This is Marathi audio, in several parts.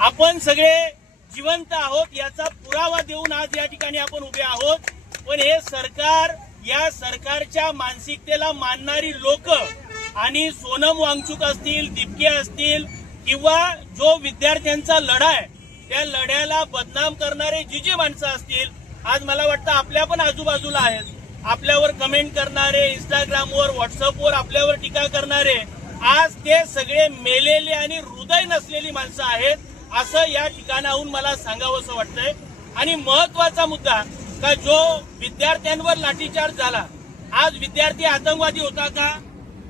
आपण सगळे जिवंत आहोत याचा पुरावा देऊन आज या ठिकाणी आपण उभे आहोत। पण हे सरकार, या सरकारच्या मानसिकतेला मानणारी लोक आणि सोनम वांगचुक असतील, दीपके असतील किंवा जो विद्यार्थ्यांचा लढा आहे त्या लढ्याला बदनाम करणारे जी माणसं असतील, आज मला वाटतं आपल्या पण आजूबाजूला आहेत, आपल्यावर कमेंट करणारे, इंस्टाग्रामवर, व्हॉट्सअपवर आपल्यावर टीका करणारे, आज ते सगळे मेलेले आणि हृदय नसलेली माणसं आहेत असं या ठिकाणाहून मला सांगावंसं वाटतंय। आणि महत्वाचा मुद्दा का जो विद्यार्थ्यांवर लाठीचार्ज झाला, आज विद्यार्थी आतंकवादी होता का?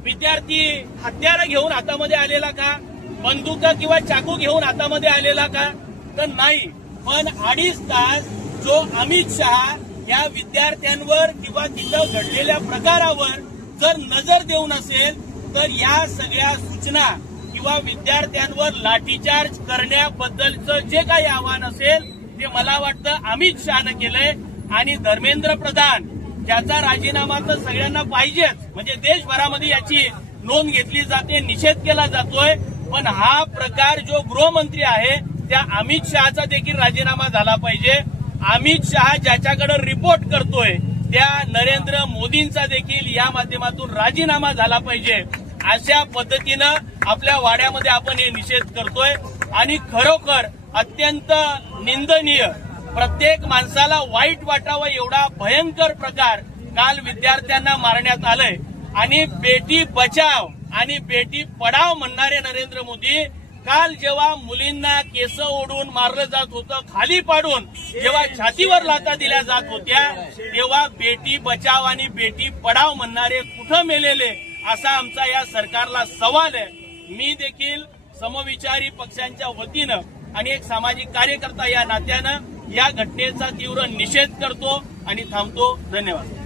विद्यार्थी हत्यारं घेऊन हातामध्ये आलेला का? बंदुका किंवा चाकू घेऊन हातामध्ये आलेला का? तर नाही। पण 2.5 तास जो अमित शहा या विद्यार्थ्यांवर किंवा तिथं घडलेल्या प्रकारावर जर नजर देऊन असेल तर या सगळ्या सूचना किंवा विद्यार्थ्यांवर लाठीचार्ज करण्याबद्दलचं जे काही आव्हान असेल ते मला वाटतं अमित शहानं केलंय। आणि धर्मेंद्र प्रधान ज्याचा राजीनामा तर सगळ्यांना पाहिजेच, म्हणजे देशभरामध्ये याची नोंद घेतली जाते, निषेध केला जातोय, पण हा प्रकार जो गृहमंत्री आहे त्या अमित शहाचा देखील राजीनामा झाला पाहिजे। अमित शहा ज्याच्याकडे रिपोर्ट करतोय त्या नरेंद्र मोदींचा देखील या माध्यमातून राजीनामा झाला पाहिजे। अशा पद्धतीनं आपल्या वाड्यामध्ये आपण हे निषेध करतोय आणि खरोखर अत्यंत निंदनीय, प्रत्येक माणसाला वाईट वाटावं एवढा भयंकर प्रकार काल विद्यार्थ्यांना मारण्यात आलंय। आणि बेटी बचाव आणि बेटी पढाव म्हणणारे नरेंद्र मोदी काल जेव्हा मुलींना केस ओढून मारलं जात होतं, खाली पाडून जेव्हा छातीवर लाथा दिल्या जात होत्या, तेव्हा बेटी बचाव आणि बेटी पढाव म्हणणारे कुठं मेलेले असा आमचा या सरकारला सवाल आहे। मी देखील समविचारी पक्षांच्या वतीनं आणि एक सामाजिक कार्यकर्ता या नात्यानं या घटनेचा तीव्र निषेध करतो आणि थांबतो। धन्यवाद।